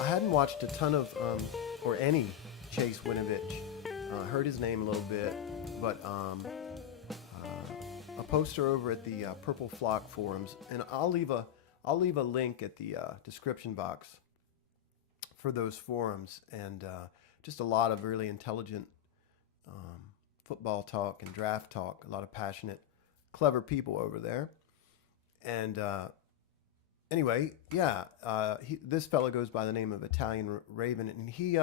I hadn't watched a ton of, or any Chase Winovich. Heard his name a little bit, but a poster over at the Purple Flock forums, and I'll leave a link at the description box for those forums, and just a lot of really intelligent um, football talk and draft talk. A lot of passionate, clever people over there, and anyway, yeah, this fellow goes by the name of Italian Raven, and he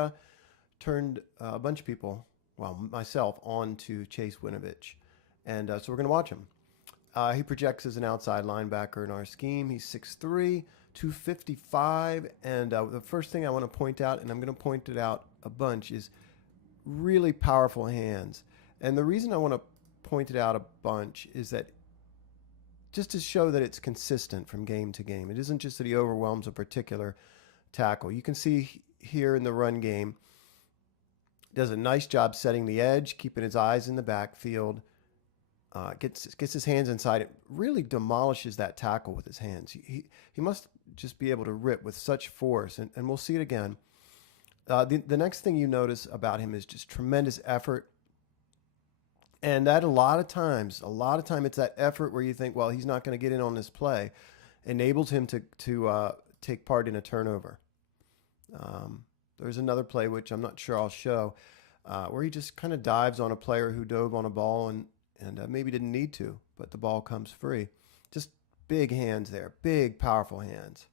turned a bunch of people, well, myself, on to Chase Winovich. And so we're going to watch him. He projects as an outside linebacker in our scheme. He's 6'3", 255. And the first thing I want to point out, and I'm going to point it out a bunch, is really powerful hands. And the reason I want to point it out a bunch is that just to show that it's consistent from game to game. It isn't just that he overwhelms a particular tackle. You can see here in the run game, does a nice job setting the edge, keeping his eyes in the backfield, gets his hands inside it, really demolishes that tackle with his hands. He must just be able to rip with such force, and we'll see it again. The next thing you notice about him is just tremendous effort. And that a lot of time it's that effort where you think, well, he's not going to get in on this play, enables him to take part in a turnover. There's another play, which I'm not sure I'll show, where he just kind of dives on a player who dove on a ball and maybe didn't need to, but the ball comes free. Just big hands there, big, powerful hands.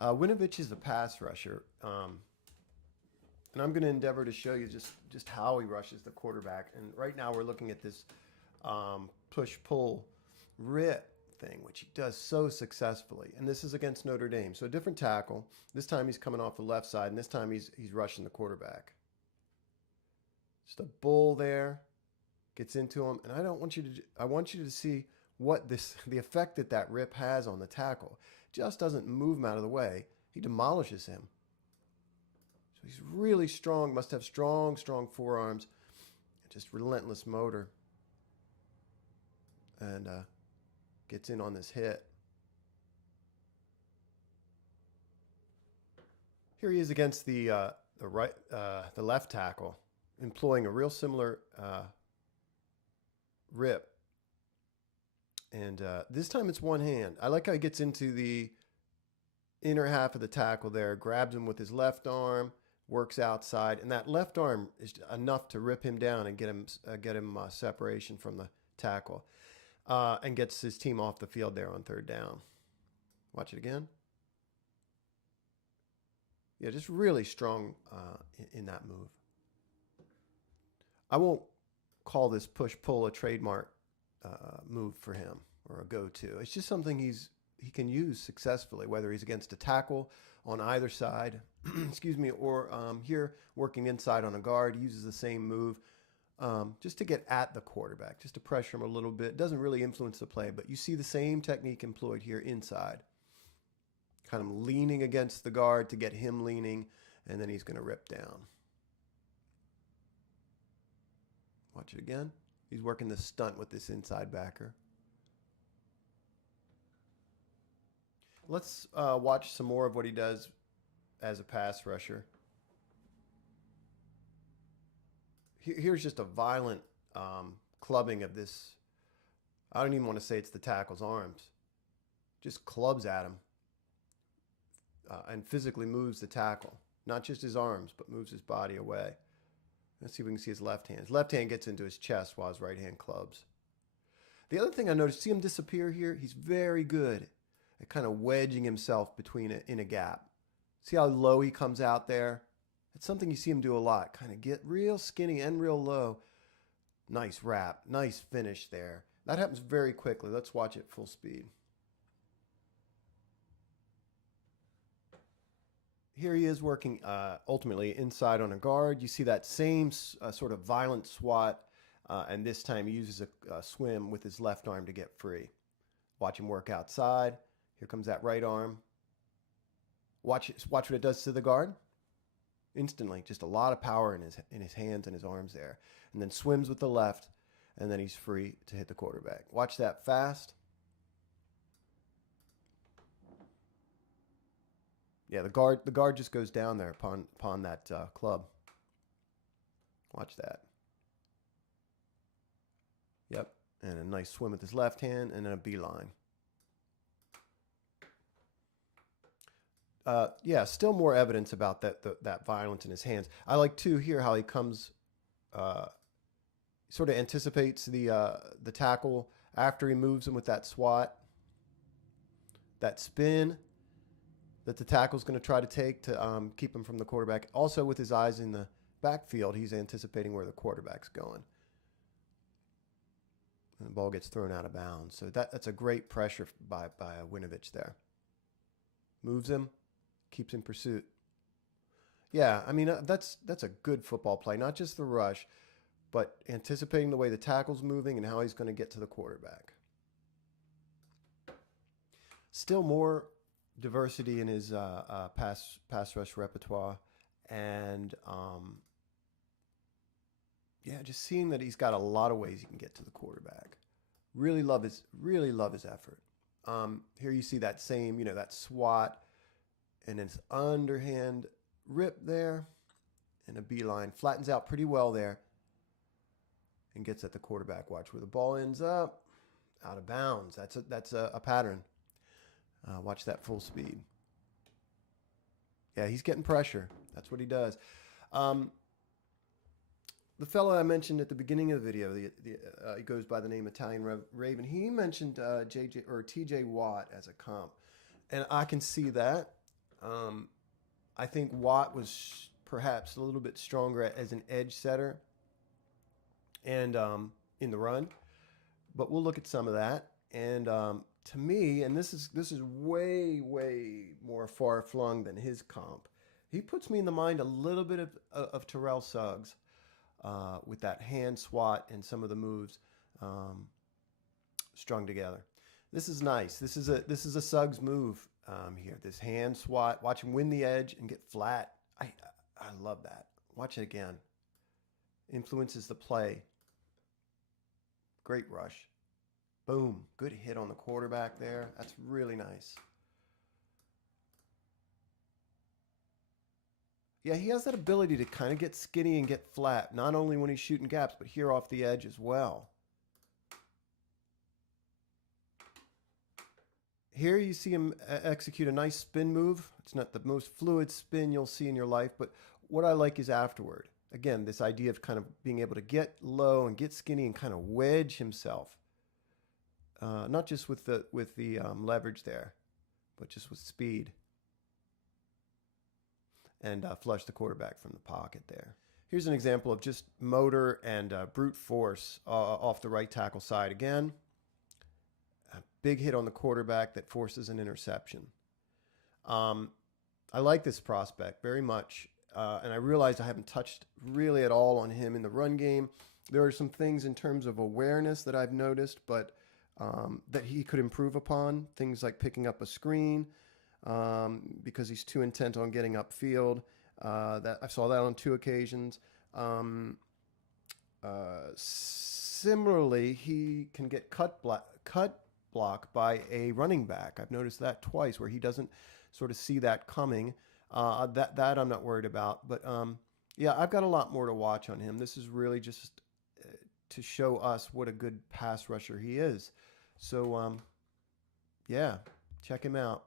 Winovich is a pass rusher, and I'm going to endeavor to show you just how he rushes the quarterback. And right now we're looking at this push-pull rip thing, which he does so successfully. And this is against Notre Dame. So a different tackle. This time he's coming off the left side, and this time he's rushing the quarterback. Just a bull there, gets into him, and I want you to see what the effect that rip has on the tackle. Just doesn't move him out of the way. He demolishes him. So he's really strong, must have strong forearms, just relentless motor. And gets in on this hit. Here he is against the left tackle, employing a real similar rip. And this time it's one hand. I like how he gets into the inner half of the tackle there, grabs him with his left arm, works outside, and that left arm is enough to rip him down and get him separation from the tackle. And gets his team off the field there on third down. Watch it again. Yeah, just really strong in that move. I won't call this push-pull a trademark move for him or a go-to. It's just something he can use successfully, whether he's against a tackle on either side, excuse me, or here working inside on a guard. He uses the same move. Just to get at the quarterback, just to pressure him a little bit. Doesn't really influence the play, but you see the same technique employed here inside. Kind of leaning against the guard to get him leaning, and then he's going to rip down. Watch it again. He's working the stunt with this inside backer. Let's watch some more of what he does as a pass rusher. Here's just a violent clubbing of this. I don't even want to say it's the tackle's arms. Just clubs at him and physically moves the tackle. Not just his arms, but moves his body away. Let's see if we can see his left hand. His left hand gets into his chest while his right hand clubs. The other thing I noticed, see him disappear here? He's very good at kind of wedging himself in a gap. See how low he comes out there? It's something you see him do a lot. Kind of get real skinny and real low. Nice wrap. Nice finish there. That happens very quickly. Let's watch it full speed. Here he is working ultimately inside on a guard. You see that same sort of violent swat, and this time he uses a swim with his left arm to get free. Watch him work outside. Here comes that right arm. Watch what it does to the guard. Instantly, just a lot of power in his hands and his arms there. And then swims with the left, and then he's free to hit the quarterback. Watch that fast. Yeah, the guard just goes down there upon that club. Watch that. Yep, and a nice swim with his left hand, and then a beeline. Yeah, still more evidence about that violence in his hands. I like too here how he comes, sort of anticipates the tackle after he moves him with that swat, that spin that the tackle's going to try to take to keep him from the quarterback. Also, with his eyes in the backfield, he's anticipating where the quarterback's going. And the ball gets thrown out of bounds. So that's a great pressure by Winovich there. Moves him, keeps in pursuit. Yeah, I mean, that's a good football play. Not just the rush, but anticipating the way the tackle's moving and how he's going to get to the quarterback. Still more diversity in his pass rush repertoire, and yeah, just seeing that he's got a lot of ways he can get to the quarterback. Really love his effort. Here you see that same, that swat and his underhand rip there, and a beeline, flattens out pretty well there, and gets at the quarterback. Watch where the ball ends up, out of bounds. That's a pattern. Watch that full speed. Yeah, he's getting pressure. That's what he does. The fellow I mentioned at the beginning of the video, he goes by the name Italian Raven. He mentioned TJ Watt as a comp, and I can see that. I think Watt was perhaps a little bit stronger as an edge setter and in the run, but we'll look at some of that. And to me, and this is way more far flung than his comp, he puts me in the mind a little bit of Terrell Suggs with that hand swat and some of the moves strung together. This is nice. This is a Suggs move here. This hand swat. Watch him win the edge and get flat. I love that. Watch it again. Influences the play. Great rush. Boom. Good hit on the quarterback there. That's really nice. Yeah, he has that ability to kind of get skinny and get flat, not only when he's shooting gaps, but here off the edge as well. Here you see him execute a nice spin move. It's not the most fluid spin you'll see in your life, but what I like is afterward. Again, this idea of kind of being able to get low and get skinny and kind of wedge himself. Not just with the leverage there, but just with speed. And flush the quarterback from the pocket there. Here's an example of just motor and brute force off the right tackle side again. A big hit on the quarterback that forces an interception. I like this prospect very much, and I realized I haven't touched really at all on him in the run game. There are some things in terms of awareness that I've noticed, but that he could improve upon. Things like picking up a screen, because he's too intent on getting upfield. That I saw that on 2 occasions. Similarly, he can get cut block by a running back. I've noticed that twice, where he doesn't sort of see that coming. That I'm not worried about. But yeah, I've got a lot more to watch on him. This is really just to show us what a good pass rusher he is. So yeah, check him out.